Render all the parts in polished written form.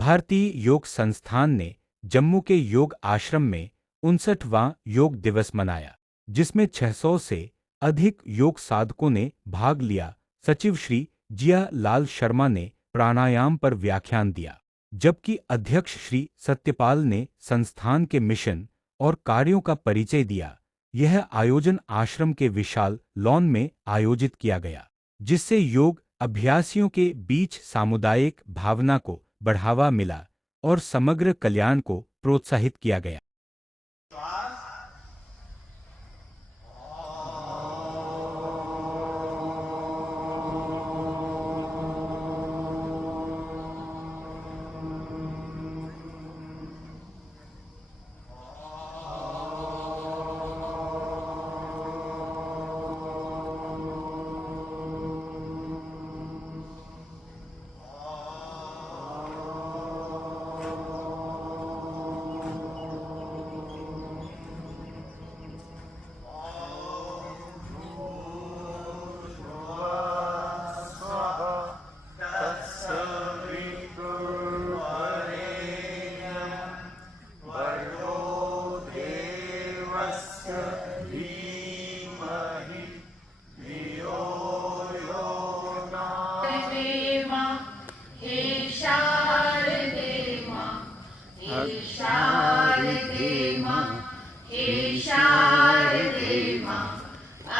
भारतीय योग संस्थान ने जम्मू के योग आश्रम में 59वां योग दिवस मनाया, जिसमें 600 से अधिक योग साधकों ने भाग लिया। सचिव श्री जिया लाल शर्मा ने प्राणायाम पर व्याख्यान दिया, जबकि अध्यक्ष श्री सत्यपाल ने संस्थान के मिशन और कार्यों का परिचय दिया। यह आयोजन आश्रम के विशाल लॉन में आयोजित किया गया, जिससे योग अभ्यासियों के बीच सामुदायिक भावना को बढ़ावा मिला और समग्र कल्याण को प्रोत्साहित किया गया।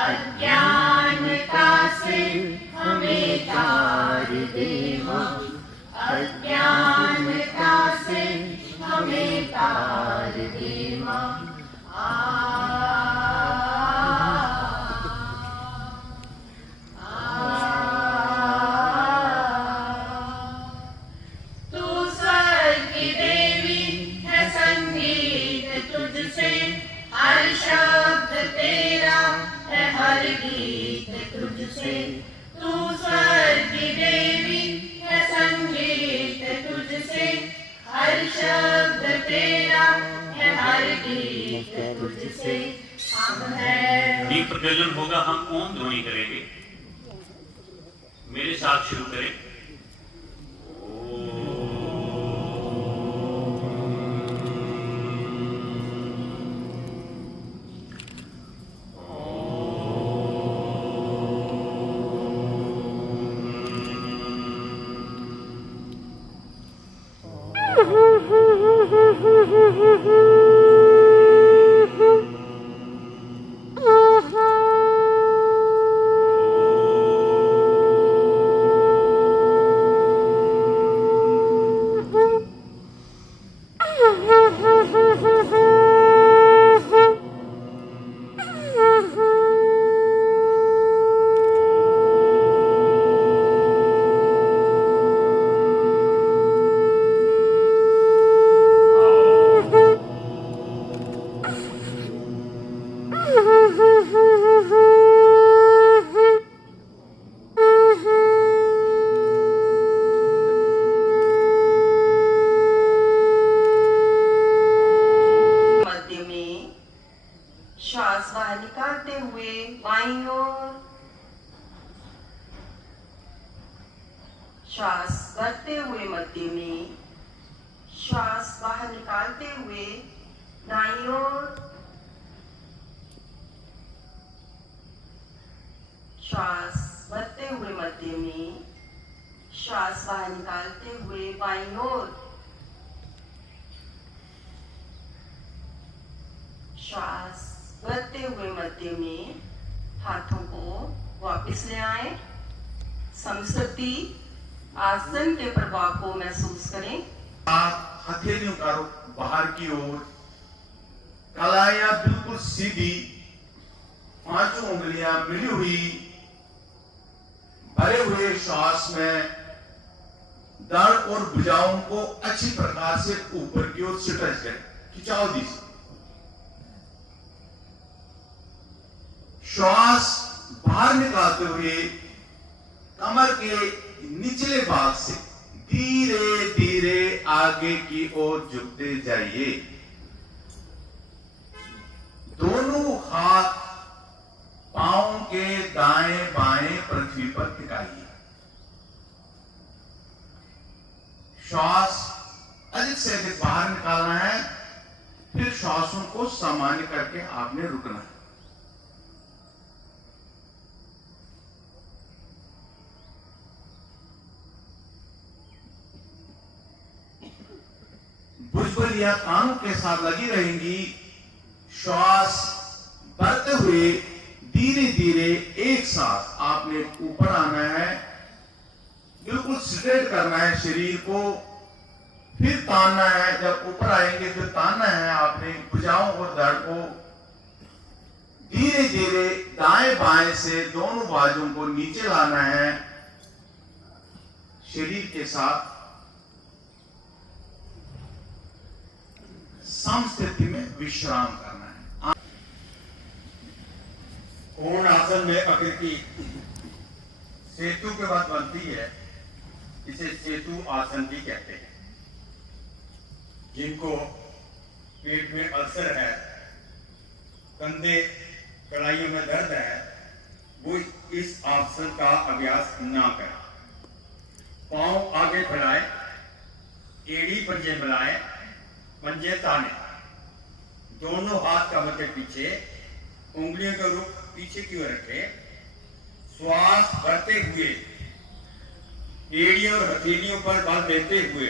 अज्ञानता से हमें तार दे मां, अज्ञानता से हमें तार दे मां। तू स्वर्ग की देवी है, संगीत तुझसे हर शब्द तेरा है, हर गीत तुझसे। तू स्वर्ग की देवी है, संगीत तुझसे हर शब्द तेरा है, हर गीत तुझसे। हम है दीप प्रज्वलन होगा, हम ओम ध्वनि करेंगे। मेरे साथ शुरू करें। श्वास बाहर निकालते हुए बाईं ओर, श्वास भरते हुए मध्य में, श्वास बाहर निकालते हुए दाईं ओर, श्वास भरते हुए मध्य में, श्वास बाहर निकालते हुए बाईं ओर, श्वास भरते हुए मध्य में। हाथों को वापस ले आए। समसृति आसन के प्रभाव को महसूस करें। आप हथेली उतारो बाहर की ओर, कलाइयां बिल्कुल सीधी, पांचों उंगलियां मिली हुई। भरे हुए श्वास में दर्द और भुजाओं को अच्छी प्रकार से ऊपर की ओर स्ट्रेच करें, खिंचाव दीजिए। श्वास बाहर निकालते हुए कमर के निचले भाग से धीरे धीरे आगे की ओर झुकते जाइए। दोनों हाथ पांव के दाएं बाएं पृथ्वी पर टिकाइए। श्वास से अधिक बाहर निकालना है। फिर श्वासों को सामान्य करके आपने रुकना है। भुजबल या कानों के साथ लगी रहेंगी। श्वास भरते हुए धीरे धीरे एक साथ आपने ऊपर आना है, बिल्कुल स्ट्रेट करना है शरीर को, फिर तानना है। जब ऊपर आएंगे फिर तानना है आपने भुजाओं और धड़ को। धीरे धीरे दाएं बाएं से दोनों बाजुओं को नीचे लाना है शरीर के साथ। समस्थिति में विश्राम करना है। कोण आसन में आकृति सेतु के बाद बनती है, इसे सेतु आसन भी कहते हैं। जिनको पेट में अल्सर है, कंधे कलाइयों में दर्द है, वो इस आसन का अभ्यास ना करें। पांव आगे फैलाएं, एड़ी पंजे मिलाएं, पंजे ताने, दोनों हाथ कमर के पीछे, उंगलियों का रुख पीछे की ओर रखें। श्वास भरते हुए एड़ियों और हथेलियों पर बल देते हुए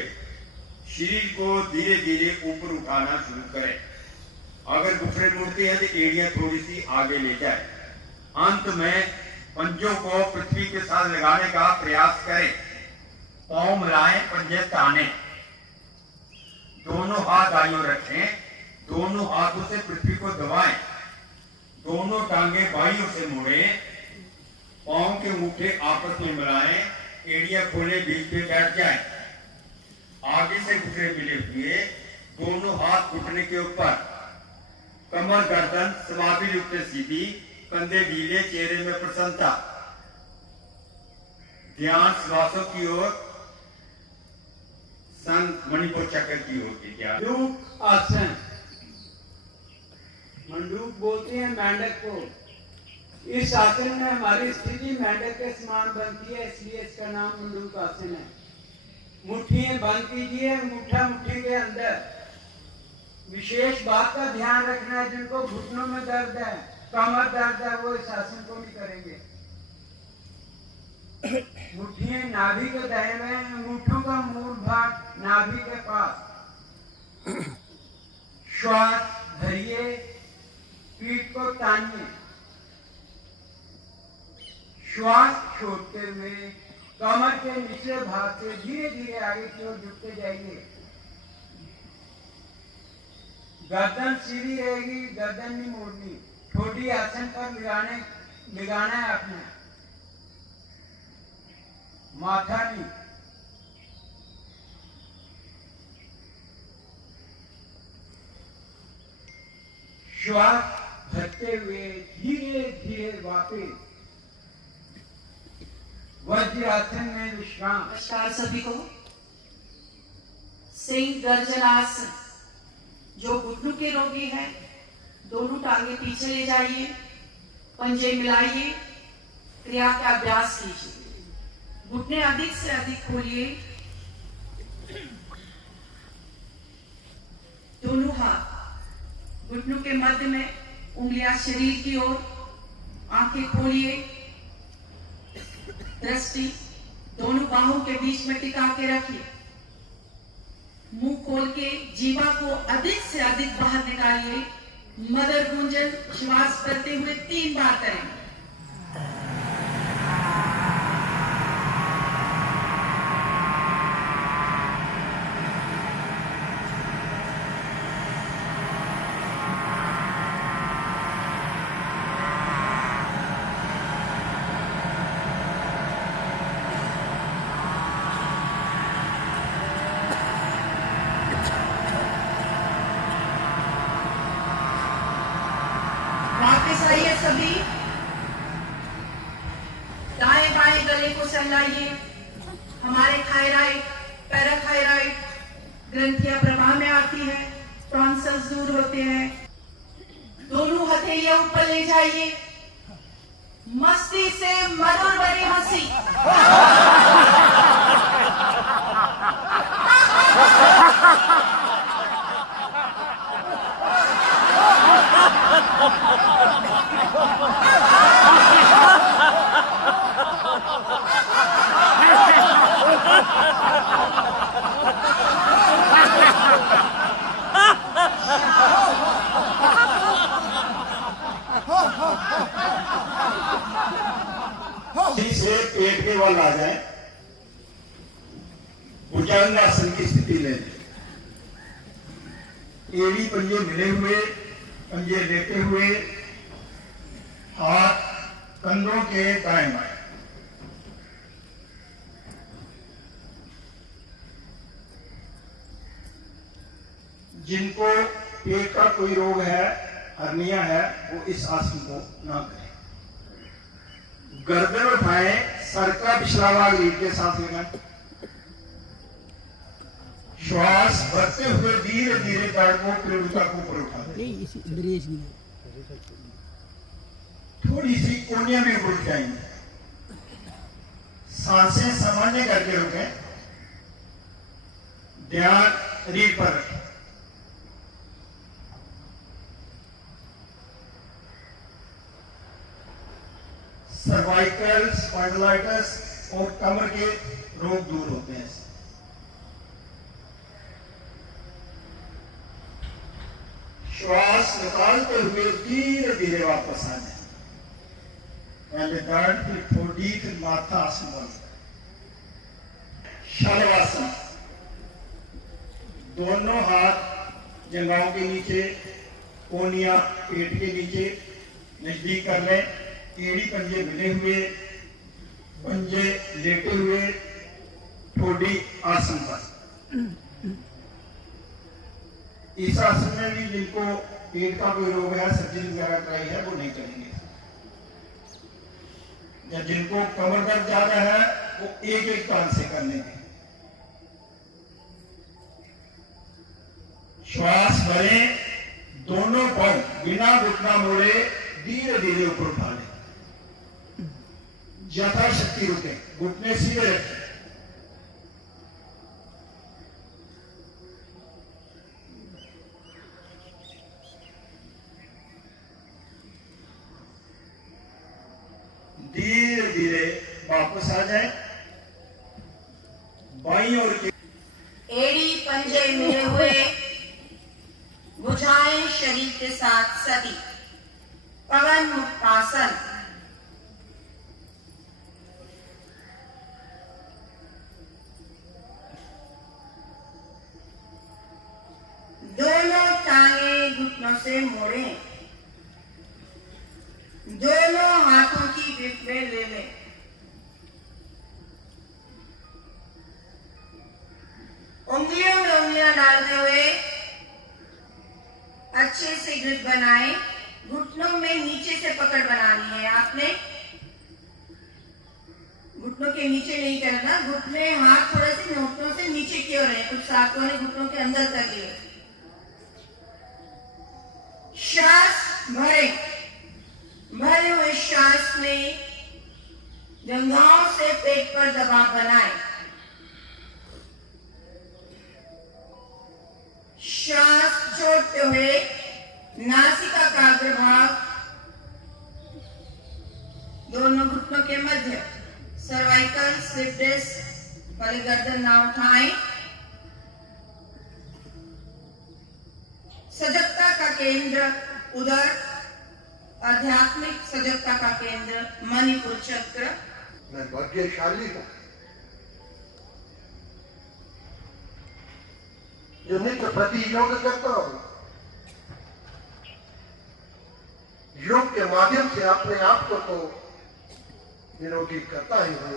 शरीर को धीरे धीरे ऊपर उठाना शुरू करें। अगर घुटने मुड़ती है तो एड़ियां थोड़ी सी आगे ले जाए। अंत में पंजों को पृथ्वी के साथ लगाने का प्रयास करें। पांव मिलाएं, पंजे ताने, दोनों हाथ दाईं रखें, दोनों हाथों से पृथ्वी को दबाएं, दोनों टांगे बाईं ओर से मोड़ें, पांव के अंगूठे आपस में मिलाएं, एड़ियां खोले, बीच में बैठ जाएं। आगे से घुटने मिले हुए, दोनों हाथ घुटने के ऊपर, कमर गर्दन स्वाभाविक रूप से सीधी, कंधे ढीले, चेहरे में प्रसन्नता। ध्यान श्वासों की ओर, मणिपुर चक्र की होती क्या मंडूक आसन, मंडूक बोलते हैं मेंढक को। इस आसन में हमारी स्थिति मेंढक के समान बनती है, इसलिए इसका नाम मंडूक आसन है। मुट्ठियां बंद कीजिए, अंगूठा मुट्ठी के अंदर। विशेष बात का ध्यान रखना है, जिनको घुटनों में दर्द है, कमर दर्द है, वो इस आसन को नहीं करेंगे। मुट्ठियां नाभि के दाएं में, अंगूठों का मूल भाग नाभि के पास। श्वास भरिए, पीठ को तानिए। श्वास छोड़ते हुए कमर के निचले भाग से धीरे धीरे आगे की ओर झुकते जाइए। गर्दन सीधी रहेगी, गर्दन नहीं मोड़नी। ठोडी आसन पर लगाना है आपने, माथा नहीं। श्वास भरते हुए धीरे धीरे वापस वज्रासन में विश्राम। नमस्कार सभी को। सिंह गर्जनासन। जो घुटनों के रोगी हैं, दोनों टांगे पीछे ले जाइए, पंजे मिलाइए, क्रिया का अभ्यास कीजिए। घुटने अधिक से अधिक खोलिए। दोनों हाथ घुटनों के मध्य में, उंगलियां शरीर की ओर, आंखें खोलिए। दृष्टि दोनों बाहों के बीच में टिका के रखिए। मुंह खोल के जीवा को अधिक से अधिक बाहर निकालिए। मदर गुंजन श्वास करते हुए 3 बार करें। आइए सभी, दाएं बाएं गले को सहलाइए। हमारे थायराइड, पैराथायराइड ग्रंथियां प्रवाह में आती है, टॉन्सिल्स दूर होते हैं। दोनों हथेलियां ऊपर ले जाइए। मस्ती से मधुर भरी हंसी। यहीं से पेट के बल आ जाए, भुजंगासन की स्थिति ले लें। एड़ी पंजे मिले हुए, पंजे लेटे हुए, हाथ कंधों के दाएं बाएं। जिनको पेट का कोई रोग है, हर्निया है, वो इस आसन को ना करें। गर्दन उठाएं, सर का पिछला भाग रीढ़ के साथ लगाएं। श्वास भरते हुए धीरे धीरे पैर को पीठ तक ऊपर उठा दें। थोड़ी सी कोनियां भी ऊपर उठाएंगे। सांसें सामान्य करके रुकें। ध्यान रीढ़ पर रखें। सर्वाइकल, स्पॉन्डिलाइटिस और कमर के रोग दूर होते हैं। श्वास निकालते हुए धीरे धीरे वापस आ जाए। पहले दर्द, फिर ठोडी, फिर माथा आसन बंद। शलवासन, दोनों हाथ जंघाओं के नीचे, कोनिया पेट के नीचे नजदीक कर लें। एड़ी पंजे मिले हुए, पंजे लेटे हुए, ठोडी आसन पर। इस आसन में भी जिनको पेट का कोई रोग है, सर्जरी वगैरह कराई है, वो नहीं करेंगे। या जिनको कमर दर्द ज्यादा है, वो एक एक कान से कर लेंगे। श्वास भरें, दोनों पर बिना घुटना मोड़े धीरे धीरे ऊपर उठा लें। यथाशक्ति रुके, घुटने सीधे रखें। धीरे धीरे वापस आ जाए। बाईं ओर की एड़ी पंजे मिले हुए, भुजाएं शरीर के साथ सटी, पवन मुक्तासन। दोनों टांगे घुटनों से मोड़ें। दोनों हाथों की ग्रिप में ले लें। उंगलियों में उंगलियां डालते हुए अच्छे से ग्रिप बनाएं। घुटनों में नीचे से पकड़ बनानी है आपने। घुटनों के नीचे नहीं करना, घुटने हाथ थोड़े से घुटनों से नीचे की ओर है, कुछ साथों ने घुटनों के अंदर कर लिए। श्वास भरे, भरे हुए श्वास में जंघाओं से पेट पर दबाव बनाएं। श्वास छोड़ते हुए नासिका का अग्रभाग दोनों घुटनों के मध्य, सर्वाइकल, स्लिप डिस्क, पहले गर्दन ना उठाएं। सजगता का केंद्र उदर, आध्यात्मिक सजगता का केंद्र मणिपुर चक्र। मैं भाग्यशाली हूं जो नित्य प्रति योग करता हूं। योग के माध्यम से अपने आप को तो निरोगी करता ही हूं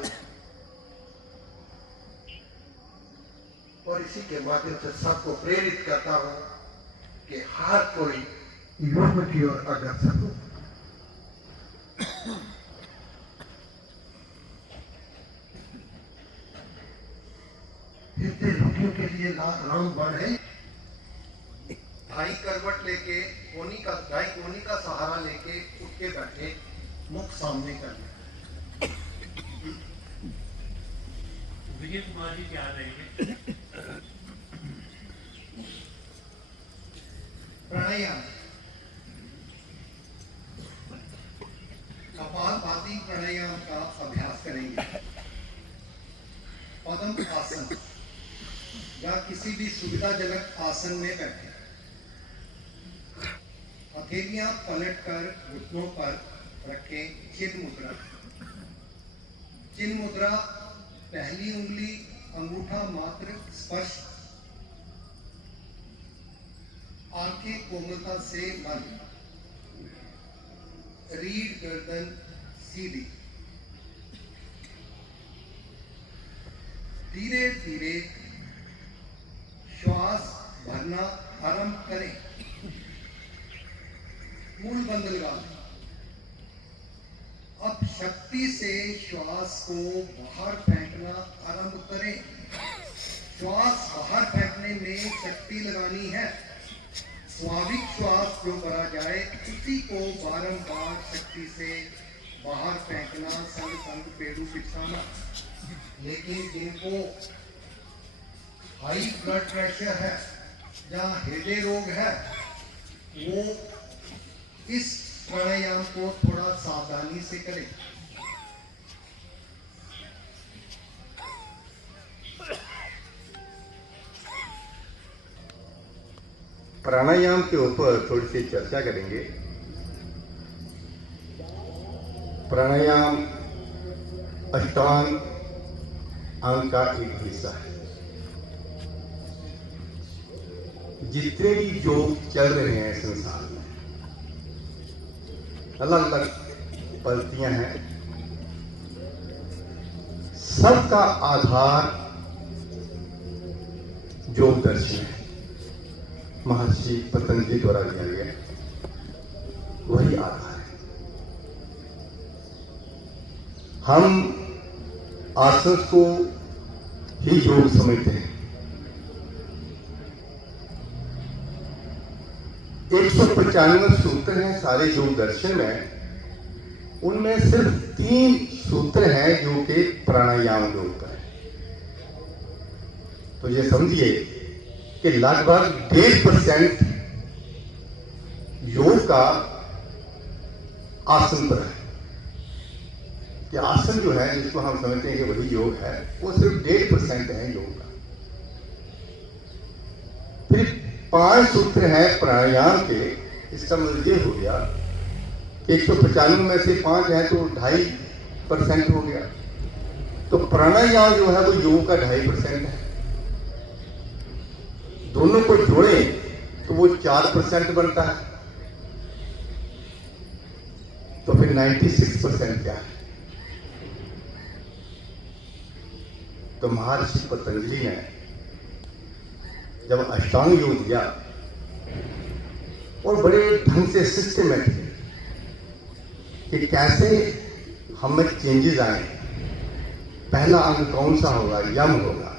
और इसी के माध्यम से सबको प्रेरित करता हूं कि हर कोई योग की ओर अग्रसर हो। हिंदे रोगियों के लिए लाख रामबाण है। दाई करवट लेके दाई कोनी का सहारा लेके उठ के बैठे, मुख सामने करना। विजय कुमार जी क्या रहेंगे? प्राणायाम, कपालभाति प्राणायाम का अभ्यास करेंगे। पद्म आसन या किसी भी सुविधाजनक आसन में बैठे, हथेलियां पलट कर घुटनों पर रखें, चिर मुद्रा। चिन्ह मुद्रा, पहली उंगली अंगूठा मात्र स्पर्श, आंखें कोमलता से बंद, रीढ़ गर्दन सीधी। धीरे धीरे श्वास भरना आरंभ करें। मूल बंद लगा। अब शक्ति से श्वास को बाहर फेंकना आरंभ करें। श्वास बाहर फेंकने में शक्ति लगानी है। स्वाभाविक श्वास जो भरा जाए उसी को बारंबार शक्ति से बाहर फेंकना, संग संग पेड़ू बिछाना। लेकिन जिनको हाई ब्लड प्रेशर है या हृदय रोग है, वो इस प्राणायाम को थोड़ा सावधानी से करें। प्राणायाम के ऊपर थोड़ी सी चर्चा करेंगे। प्राणायाम अष्टांग अंग का एक हिस्सा है। जितने भी योग चल रहे हैं संसार में, अलग अलग पद्धतियां हैं, सबका आधार योग दर्शन है। महर्षि पतंजलि द्वारा दिया गया वही आधार है। हम आसन को ही योग समझते हैं। 195 सूत्र हैं सारे योग दर्शन में। उनमें सिर्फ 3 सूत्र हैं जो कि प्राणायाम के ऊपर है। तो ये समझिए कि लगभग 1.5% योग का आसन पर है। कि आसन जो है जिसको हम समझते हैं कि वही योग है, वो सिर्फ 1.5% है योग का। फिर 5 सूत्र हैं प्राणायाम के। इसका मतलब ये हो गया कि 195 में से 5 है तो 2.5% हो गया। तो प्राणायाम जो है वो योग का 2.5% है। दोनों को जोड़ें तो वो 4% बनता है। तो फिर 96% क्या है? तो महर्षि पतंजलि ने जब अष्टांग योग दिया और बड़े ढंग से सिस्टमेटिक कि कैसे हमें चेंजेस आए। पहला अंग कौन सा होगा? यम होगा।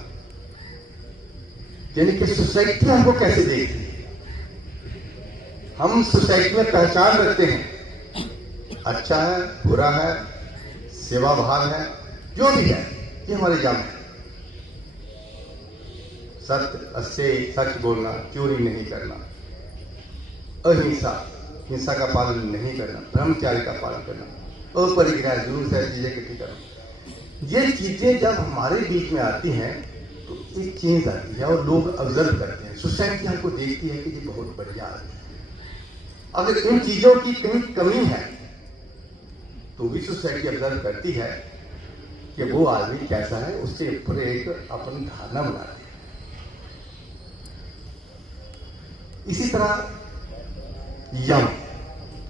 यानी कि सोसाइटी हमको कैसे देखती है। हम सोसाइटी में पहचान रखते हैं, अच्छा है, बुरा है, सेवा भाव है, जो भी है, ये हमारे यम है। सत्य, सच बोलना, चोरी नहीं करना, अहिंसा, हिंसा का पालन नहीं करना, ब्रह्मचार्य का पालन करना, अपरिग्रह, जरूर से चीजें इकट्ठी करना। ये चीजें जब हमारे बीच में आती हैं तो एक चेंज आती है और लोग ऑब्जर्व करते हैं। सोसाइटी हमको देखती है कि ये बहुत बढ़िया आदमी है। अगर इन चीजों की कहीं कमी है तो भी सोसाइटी ऑब्जर्व करती है कि वो आदमी कैसा है, उससे ऊपर एक अपनी धारणा बनाती है। इसी तरह यम,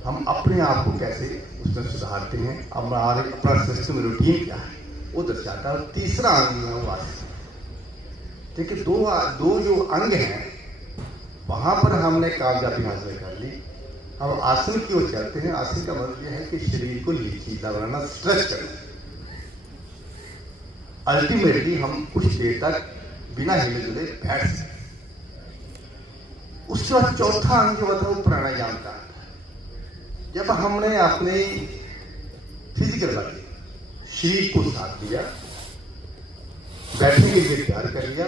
हम अपने आप को कैसे उसमें सुधारते हैं, हमारे अपना सिस्टम रूटीन क्या है वो दर्शाता है। तीसरा अंग है वो आसन। देखिए दो जो अंग हैं वहां पर हमने कामयाबी हासिल कर ली। अब आसन की ओर चलते हैं। आसन का मतलब यह है कि शरीर को लचीला बनाना, स्ट्रेच करना। अल्टीमेटली हम कुछ देर तक बिना हिले जुले बैठ सकते। उसके बाद चौथा अंग जो होता है वो प्राणायाम का। जब हमने अपने फिजिकल बॉडी, शरीर को साथ दिया, बैठने के लिए तैयार कर लिया,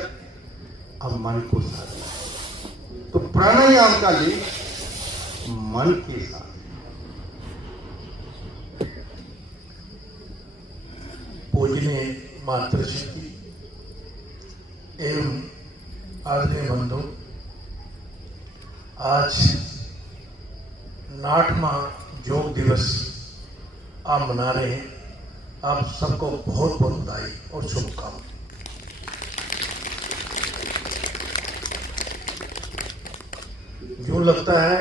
अब मन को साथ दिया। तो प्राणायाम का लिंक मन के साथ। पूजनीय मातृशक्ति एवं आदरणीय बंधु, आज 8वां योग दिवस आप मना रहे हैं। आप सबको बहुत बहुत बधाई और शुभकामनाएं। यूं लगता है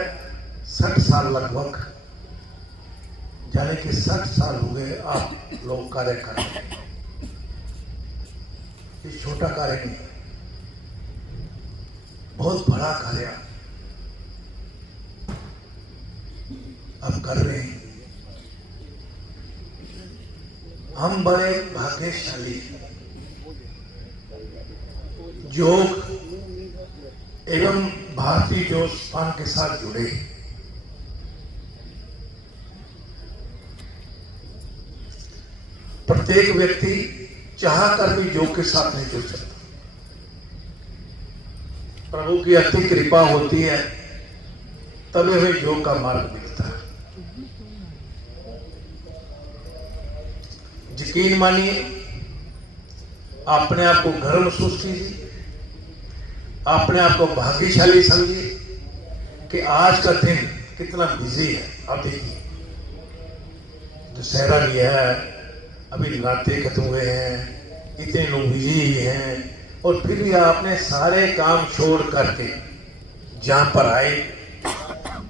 60 साल लगभग, यानी कि 60 साल हो गए आप लोग कार्य कर रहे हैं। ये छोटा कार्य नहीं, बहुत बड़ा कार्य आप कर रहे हैं। हम बड़े भाग्यशाली हैं। योग एवं भारतीय ज्योतिषपान के साथ जुड़े। प्रत्येक व्यक्ति चाहकर भी योग के साथ नहीं जुड़ सकता। प्रभु की अति कृपा होती है तभी हमें योग का मार्ग मिलता है। यकीन मानिए, अपने आप को गर्व महसूस कीजिए, अपने आप को भाग्यशाली समझिए कि आज का दिन कितना बिजी है। आप देखिए, दशहरा भी है, अभी नवरात्रे खत्म हुए हैं, इतने लोग बिजी हैं, और फिर भी आपने सारे काम छोड़ करके जहां पर आए,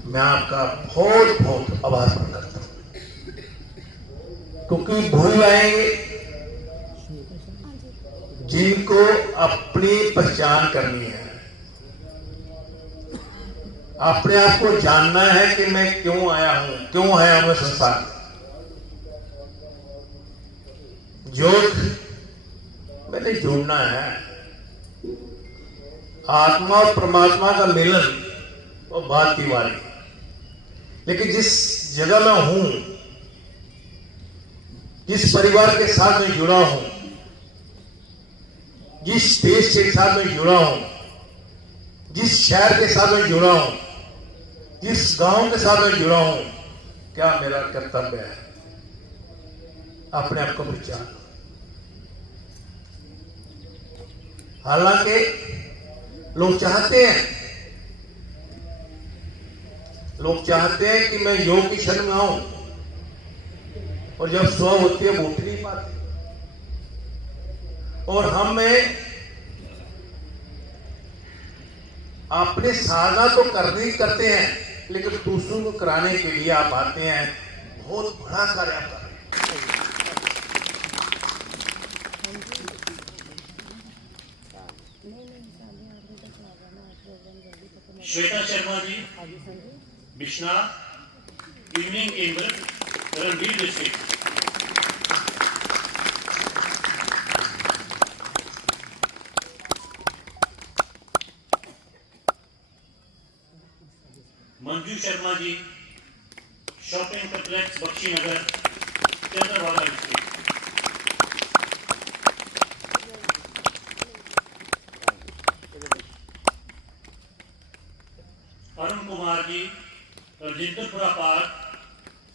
मैं आपका बहुत बहुत आभार प्रकट करता हूं। क्योंकि भूल आएंगे जिनको अपनी पहचान करनी है, अपने आप को जानना है कि मैं क्यों आया हूं संसार में। योग मैंने जोड़ना है, आत्मा और परमात्मा का मिलन वो बात की बात है। लेकिन जिस जगह मैं हूं, जिस परिवार के साथ मैं जुड़ा हूं, जिस देश के साथ मैं जुड़ा हूं, जिस शहर के साथ मैं जुड़ा हूं, जिस गांव के साथ मैं जुड़ा हूं, क्या मेरा कर्तव्य है? अपने आप को पहचान। हालांकि लोग चाहते हैं कि मैं योग की शरण में आऊं, और जब सुबह होती है वो उठ नहीं पाते, और हमें अपने साधना तो करते हैं, लेकिन दूसरों को कराने के लिए आप आते हैं। बहुत बड़ा कार्य आप कर रहे हैं। श्वेता शर्मा जी, बिश्ना, इवनिंग केंद्र, Ranbir district. Manju Sharma ji, shopping complex Bakshinagar, Chandrabhaga district. Arun Kumar ji, Rajinderpura park,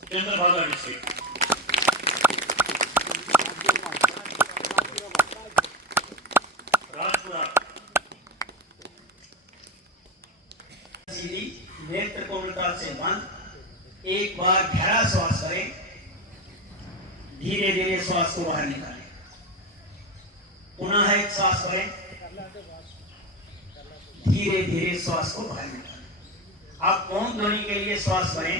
Chandrabhaga district. Rajpura. नेत्र कोमलता से बंद। एक बार गहरा श्वास करें, धीरे धीरे श्वास को बाहर निकालें। पुनः एक श्वास करें, धीरे धीरे श्वास को बाहर निकालें। आप कौन ध्वनि के लिए श्वास करें।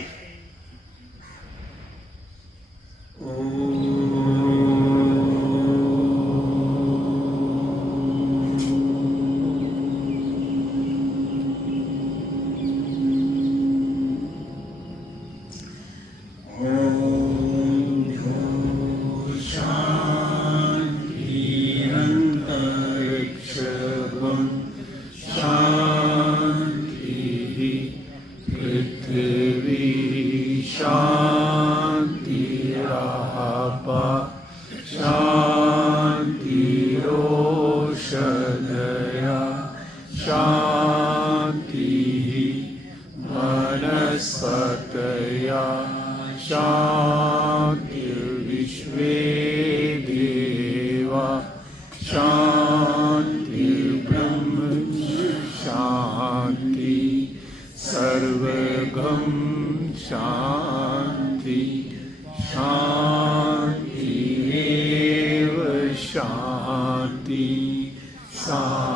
शांति शांति सा